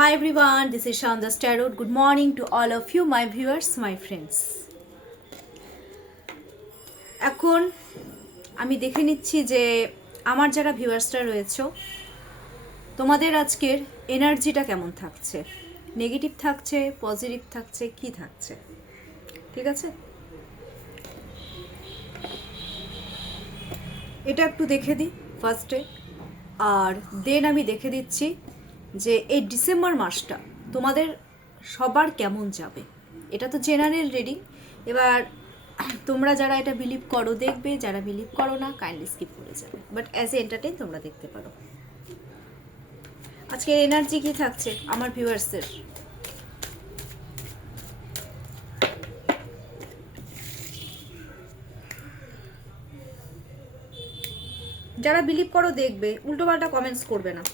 Hi everyone, this is Shanda Starot. Good morning to all of you, my viewers, my friends. এখন আমি দেখে নিচ্ছি যে আমার যারা ভিউয়ার্সরা রয়েছে তোমাদের আজকের এনার্জিটা কেমন থাকছে, নেগেটিভ থাকছে, পজিটিভ থাকছে, কি থাকছে, ঠিক আছে? এটা একটু দেখে দিই ফার্স্টে, আর দেন আমি দেখে দিচ্ছি যে এই ডিসেম্বর মাসটা তোমাদের সবার কেমন যাবে। এটা তো জেনারেল রিডিং, এবার তোমরা যারা এটা বিলিভ করো দেখবে, যারা বিলিভ করো না কাইন্ডলি স্কিপ করে যাবে, বাট অ্যাজ এ এন্টারটেইন তোমরা দেখতে পারো। আজকের এনার্জি কি থাকছে আমার ভিউয়ার্সের? যারা বিলিভ করো দেখবে, উল্টোপাল্টা কমেন্টস করবে না।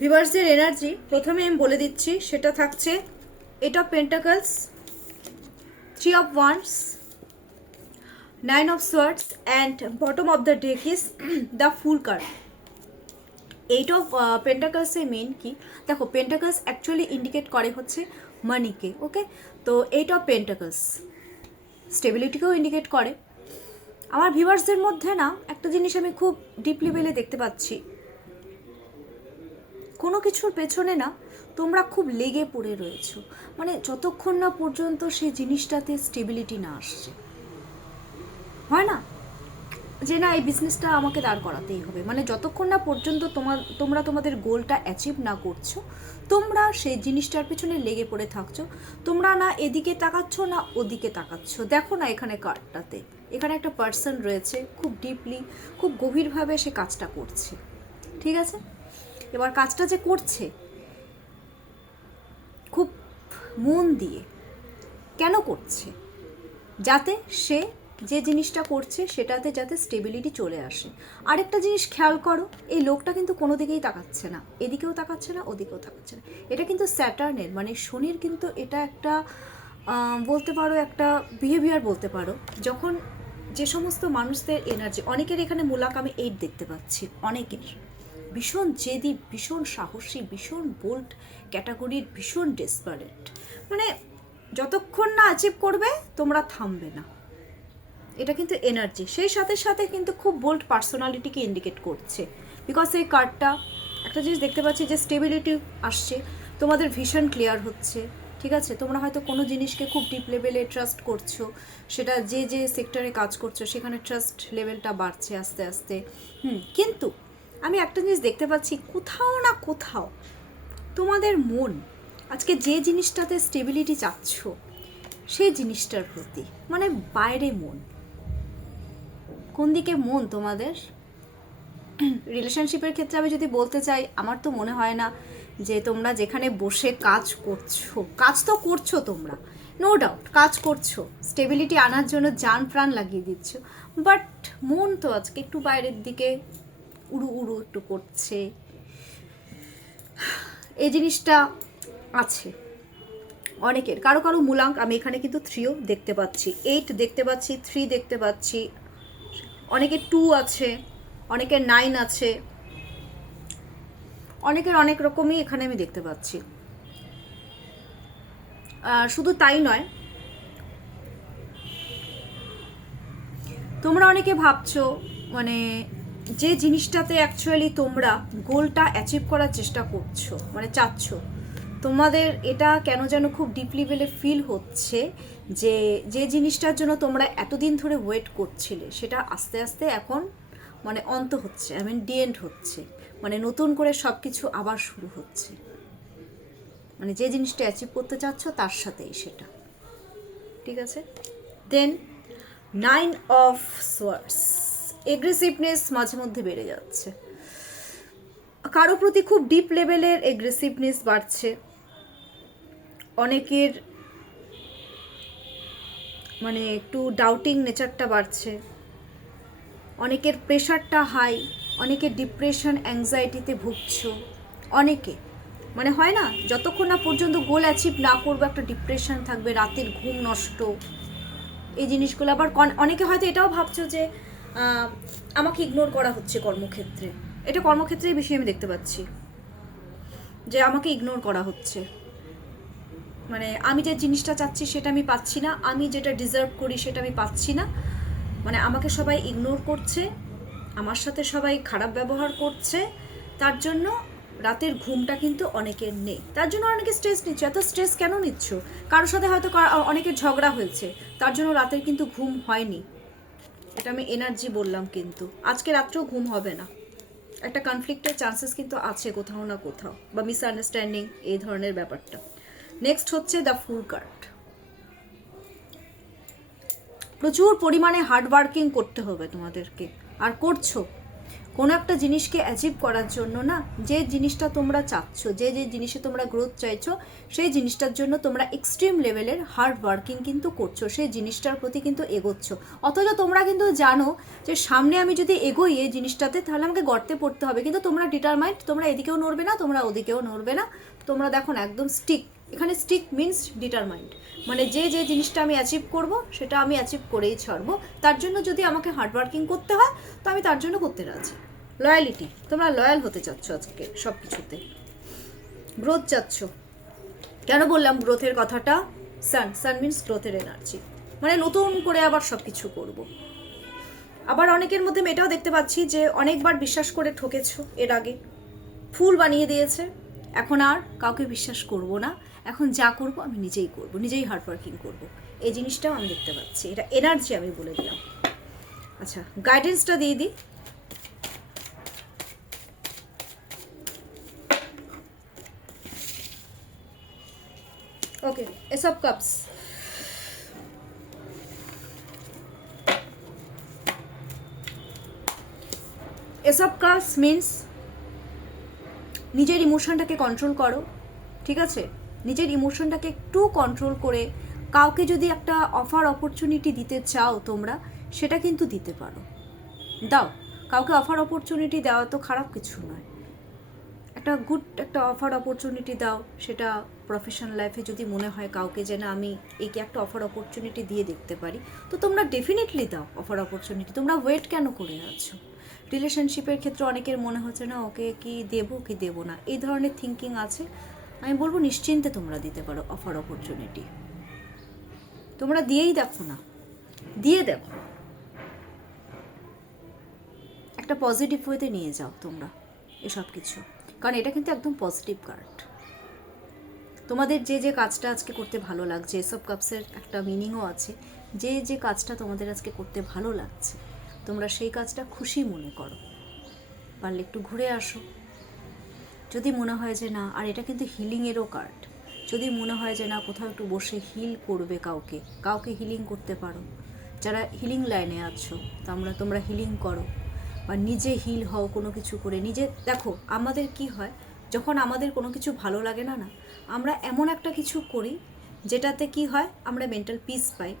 ভিউয়ার্সের এনার্জি প্রথমে আমি বলে দিচ্ছি, সেটা থাকছে eight of pentacles, three of wands, nine of swords and bottom of the deck is the fool card. Eight of পেন্টাকলসে মেন কি দেখো, পেন্টাকলস অ্যাকচুয়ালি ইন্ডিকেট করে হচ্ছে মানিকে, ওকে? তো এইট অফ পেন্টাকলস স্টেবিলিটিকেও ইন্ডিকেট করে। আমার ভিউয়ার্সদের মধ্যে না একটা জিনিস আমি খুব ডিপ লেভেলে দেখতে পাচ্ছি, কোনো কিছুর পেছনে না তোমরা খুব লেগে পড়ে রয়েছো, মানে যতক্ষণ না পর্যন্ত সেই জিনিসটাতে স্টেবিলিটি না আসছে, হয় না যে না এই বিজনেসটা আমাকে দাঁড় করাতেই হবে, মানে যতক্ষণ না পর্যন্ত তোমরা তোমাদের গোলটা অ্যাচিভ না করছো, তোমরা সেই জিনিসটার পেছনে লেগে পড়ে থাকছো, তোমরা না এদিকে তাকাচ্ছ না ওদিকে তাকাচ্ছ। দেখো না এখানে কার্ডটাতে, এখানে একটা পার্সন রয়েছে, খুব ডিপলি, খুব গভীরভাবে সে কাজটা করছে, ঠিক আছে? এবার কাজটা যে করছে খুব মন দিয়ে, কেন করছে? যাতে সে যে জিনিসটা করছে সেটাতে যাতে স্টেবিলিটি চলে আসে। আরেকটা জিনিস খেয়াল করো, এই লোকটা কিন্তু কোনো দিকেই তাকাচ্ছে না, এদিকেও তাকাচ্ছে না ওদিকেও তাকাচ্ছে না। এটা কিন্তু স্যাটার্নের মানে শনির কিন্তু এটা একটা বলতে পারো একটা বিহেভিয়ার বলতে পারো। যখন যে সমস্ত মানুষদের এনার্জি, অনেকের এখানে মূলাক আমি 8 দেখতে পাচ্ছি, অনেকের ভীষণ জেদি, ভীষণ সাহসী, ভীষণ বোল্ড ক্যাটাগরির, ভীষণ ডেসপারেট, মানে যতক্ষণ না অ্যাচিভ করবে তোমরা থামবে না, এটা কিন্তু এনার্জি। সেই সাথে সাথে কিন্তু খুব বোল্ড পার্সোনালিটিকে ইন্ডিকেট করছে, বিকজ এই কার্ডটা একটা জিনিস দেখতে পাচ্ছি যে স্টেবিলিটি আসছে, তোমাদের ভিশন ক্লিয়ার হচ্ছে, ঠিক আছে? তোমরা হয়তো কোনো জিনিসকে খুব ডিপ লেভেলে ট্রাস্ট করছো, সেটা যে যে সেক্টরে কাজ করছো সেখানে ট্রাস্ট লেভেলটা বাড়ছে আস্তে আস্তে। কিন্তু আমি একটা জিনিস দেখতে পাচ্ছি, কোথাও না কোথাও তোমাদের মন আজকে যে জিনিসটাতে স্টেবিলিটি চাচ্ছ সেই জিনিসটার প্রতি, মানে বাইরে মন, কোন দিকে মন তোমাদের? রিলেশনশিপের ক্ষেত্রে আমি যদি বলতে চাই, আমার তো মনে হয় না যে তোমরা যেখানে বসে কাজ করছো, কাজ তো করছো তোমরা, নো ডাউট কাজ করছো, স্টেবিলিটি আনার জন্য জান প্রাণ লাগিয়ে দিচ্ছ, বাট মন তো আজকে একটু বাইরের দিকে উড়ু উড়ু একটু করছে, এই জিনিসটা আছে অনেকের। কারো কারো মূলাঙ্ক আমি এখানে কিন্তু 3ও দেখতে পাচ্ছি, 8 দেখতে পাচ্ছি, 3 দেখতে পাচ্ছি, অনেকের 2 আছে, অনেকের 9 আছে, অনেকের অনেক রকমই এখানে আমি দেখতে পাচ্ছি। শুধু তাই নয়, তোমরা অনেকে ভাবছো মানে যে জিনিসটাতে অ্যাকচুয়ালি তোমরা গোলটা অ্যাচিভ করার চেষ্টা করছো, মানে চাচ্ছ, তোমাদের এটা কেন যেন খুব ডিপ লেভেলে ফিল হচ্ছে যে যে জিনিসটার জন্য তোমরা এতদিন ধরে ওয়েট করছিলে সেটা আস্তে আস্তে এখন মানে অন্ত হচ্ছে, আই মিন ডি এন্ড হচ্ছে, মানে নতুন করে সব কিছু আবার শুরু হচ্ছে, মানে যে জিনিসটা অ্যাচিভ করতে চাচ্ছ তার সাথেই সেটা, ঠিক আছে? দেন 9 অফ সোয়ার্ডস, এগ্রেসিভনেস মাঝে মধ্যে বেড়ে যাচ্ছে, কারো প্রতি খুব ডিপ লেভেলের এগ্রেসিভনেস বাড়ছে, অনেকের মানে একটু ডাউটিং নেচারটা বাড়ছে, অনেকের প্রেশারটা হাই, অনেকে ডিপ্রেশন অ্যাংজাইটিতে ভুগছো, অনেকে মানে হয় না যতক্ষণ না পর্যন্ত গোল অ্যাচিভ না করবো একটা ডিপ্রেশন থাকবে, রাতের ঘুম নষ্ট, এই জিনিসগুলো। আবার অনেকে হয়তো এটাও ভাবছো যে আমাকে ইগনোর করা হচ্ছে কর্মক্ষেত্রে, এটা কর্মক্ষেত্রেই বেশি আমি দেখতে পাচ্ছি যে আমাকে ইগনোর করা হচ্ছে, মানে আমি যে জিনিসটা চাচ্ছি সেটা আমি পাচ্ছি না, আমি যেটা ডিজার্ভ করি সেটা আমি পাচ্ছি না, মানে আমাকে সবাই ইগনোর করছে, আমার সাথে সবাই খারাপ ব্যবহার করছে, তার জন্য রাতের ঘুমটা কিন্তু অনেকের নেই, তার জন্য অনেকে স্ট্রেস নিচ্ছে। এত স্ট্রেস কেন নিচ্ছ? কারোর সাথে হয়তো অনেকের ঝগড়া হয়েছে, তার জন্য রাতের কিন্তু ঘুম হয়নি, এটা আমি এনার্জি বললাম, কিন্তু আজকে রাত্রেও ঘুম হবে না, একটা কনফ্লিক্টের চান্সেস কিন্তু আছে কোথাও না কোথাও, বা মিসআন্ডারস্ট্যান্ডিং এই ধরনের ব্যাপারটা। নেক্সট হচ্ছে দ্য ফুল কার্ড। প্রচুর পরিমাণে হার্ডওয়ার্কিং করতে হবে তোমাদেরকে, আর করছো কোনো একটা জিনিসকে অ্যাচিভ করার জন্য না, যে জিনিসটা তোমরা চাচ্ছ, যে জিনিসে তোমরা গ্রোথ চাইছো, সেই জিনিসটার জন্য তোমরা এক্সট্রিম লেভেলের হার্ড ওয়ার্কিং কিন্তু করছো, সেই জিনিসটার প্রতি কিন্তু এগোচ্ছ, অথচ তোমরা কিন্তু জানো যে সামনে আমি যদি এগোই এই জিনিসটাতে তাহলে আমাকে গর্তে পড়তে হবে, কিন্তু তোমরা ডিটারমাইন্ড, তোমরা এদিকেও নড়বে না, তোমরা ওদিকেও নড়বে না, তোমরা দেখো না একদম স্টিক, এখানে স্টিক মিনস ডিটারমাইন্ড, মানে যে জিনিসটা আমি অ্যাচিভ করব সেটা আমি অ্যাচিভ করেই ছাড়বো, তার জন্য যদি আমাকে হার্ডওয়ার্কিং করতে হয় তো আমি তার জন্য করতে রাজি। লয়ালিটি, তোমরা লয়াল হতে চাচ্ছ আজকে সব কিছুতে, গ্রোথ চাচ্ছ। কেন বললাম গ্রোথের কথাটা? সান মিনস গ্রোথের এনার্জি, মানে নতুন করে আবার সব কিছু করবো। আবার অনেকের মধ্যে আমি এটাও দেখতে পাচ্ছি যে অনেকবার বিশ্বাস করে ঠকেছো, এর আগে ফুল বানিয়ে দিয়েছে, এখন আর কাউকে বিশ্বাস করব না, এখন যা করব আমি নিজেই করব, নিজেই হার্ডওয়ার্কিং করব, এই জিনিসটাও আমি দেখতে পাচ্ছি, এটা এনার্জি আমি বলে দিলাম। আচ্ছা, গাইডেন্সটা দিয়ে দিই। ওকে, এসব কাপস, এসব কাপস মিনস নিজের ইমোশনটাকে কন্ট্রোল করো, ঠিক আছে? নিজের ইমোশনটাকে একটু কন্ট্রোল করে কাউকে যদি একটা অফার অপরচুনিটি দিতে চাও তোমরা, সেটা কিন্তু দিতে পারো, দাও। কাউকে অফার অপরচুনিটি দেওয়া তো খারাপ কিছু নয়, একটা একটা অফার অপরচুনিটি দাও, সেটা প্রফেশনাল লাইফে যদি মনে হয় কাউকে যে না আমি একে একটা অফার অপরচুনিটি দিয়ে দেখতে পারি, তো তোমরা ডেফিনেটলি দাও অফার অপরচুনিটি। তোমরা ওয়েট কেন করে আছো? রিলেশনশিপের ক্ষেত্রে অনেকের মনে হচ্ছে না ওকে কি দেবো কি দেবো না, এই ধরনের থিঙ্কিং আছে, আমি বলবো নিশ্চিন্তে তোমরা দিতে পারো অফার অপরচুনিটি, তোমরা দিয়েই দেখো না, দিয়ে দেখো, একটা পজিটিভ ওয়েতে নিয়ে যাও তোমরা এসব কিছু, কারণ এটা কিন্তু একদম পজিটিভ কার্ড। তোমাদের যে কাজটা আজকে করতে ভালো লাগছে, এসব কাপসের একটা মিনিংও আছে, যে কাজটা তোমাদের আজকে করতে ভালো লাগছে তোমরা সেই কাজটা খুশি মনে করো, পারলে একটু ঘুরে আসো। যদি মনে হয় যে না, আর এটা কিন্তু হিলিংয়েরও কার্ড, যদি মনে হয় যে না কোথাও একটু বসে হিল করবে, কাউকে হিলিং করতে পারো, যারা হিলিং লাইনে আছো তোমরা হিলিং করো, বা নিজে হিল হও কোনো কিছু করে। নিজে দেখো, আমাদের কি হয় যখন আমাদের কোনো কিছু ভালো লাগে না, আমরা এমন একটা কিছু করি যেটাতে কি হয় আমরা মেন্টাল পিস পাই,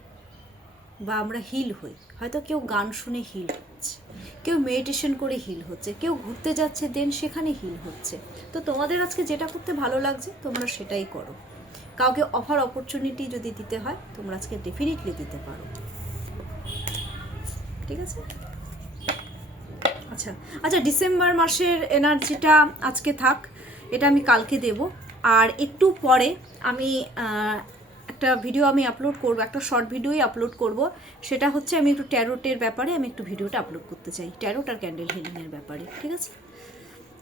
বা আমরা হিল হই। হয়তো কেউ গান শুনে হিল হচ্ছে, কেউ মেডিটেশন করে হিল হচ্ছে, কেউ ঘুরতে যাচ্ছে দেন সেখানে হিল হচ্ছে। তো তোমাদের আজকে যেটা করতে ভালো লাগছে তোমরা সেটাই করো। কাউকে অফার অপরচুনিটি যদি দিতে হয় তোমরা আজকে ডেফিনেটলি দিতে পারো, ঠিক আছে? আচ্ছা, ডিসেম্বর মাসের এনার্জিটা আজকে থাক, এটা আমি কালকে দেব। আর একটু পরে আমি একটা ভিডিও আমি আপলোড করব, একটা শর্ট ভিডিওই আপলোড করব, সেটা হচ্ছে আমি একটু ট্যারোটের ব্যাপারে আমি একটু ভিডিওটা আপলোড করতে চাই, ট্যারোট আর ক্যান্ডেল হিলিংয়ের ব্যাপারে, ঠিক আছে?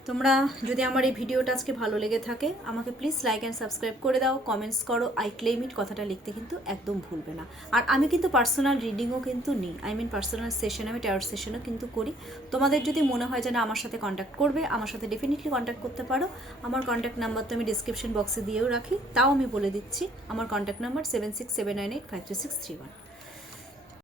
তোমরা যদি আমার এই ভিডিওটা আজকে ভালো লেগে থাকে আমাকে প্লিজ লাইক অ্যান্ড সাবস্ক্রাইব করে দাও, কমেন্টস করো, আই ক্লেম ইট কথাটা লিখতে কিন্তু একদম ভুলবে না। আর আমি কিন্তু পার্সোনাল রিডিংও কিন্তু নিই, পার্সোনাল সেশন, আমি ট্যারোট সেশনও কিন্তু করি। তোমাদের যদি মনে হয় যে না আমার সাথে কন্ট্যাক্ট করবে, আমার সাথে ডেফিনেটলি কন্ট্যাক্ট করতে পারো। আমার কন্ট্যাক্ট নাম্বার তো আমি ডিসক্রিপশন বক্সে দিয়েও রাখি, তাও আমি বলে দিচ্ছি। আমার কন্ট্যাক্ট নাম্বার 7679853631।